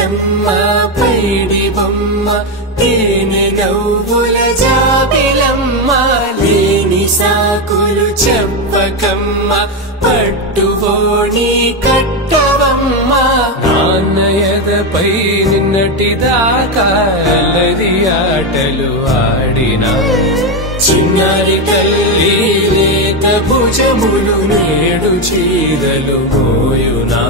జాబిలమ్మ పైడి బొమ్మ తేనె గవ్వుల జాబిలమ్మ లేని సాకులు చెప్పకమ్మ పట్టువోణి కట్టవమ్మ నాన్నయదపై నిన్నటిదాకా అల్లరి ఆటలు ఆడినా చిన్నారి తల్లి లేక భుజములు నేడు చీరలు మోయునా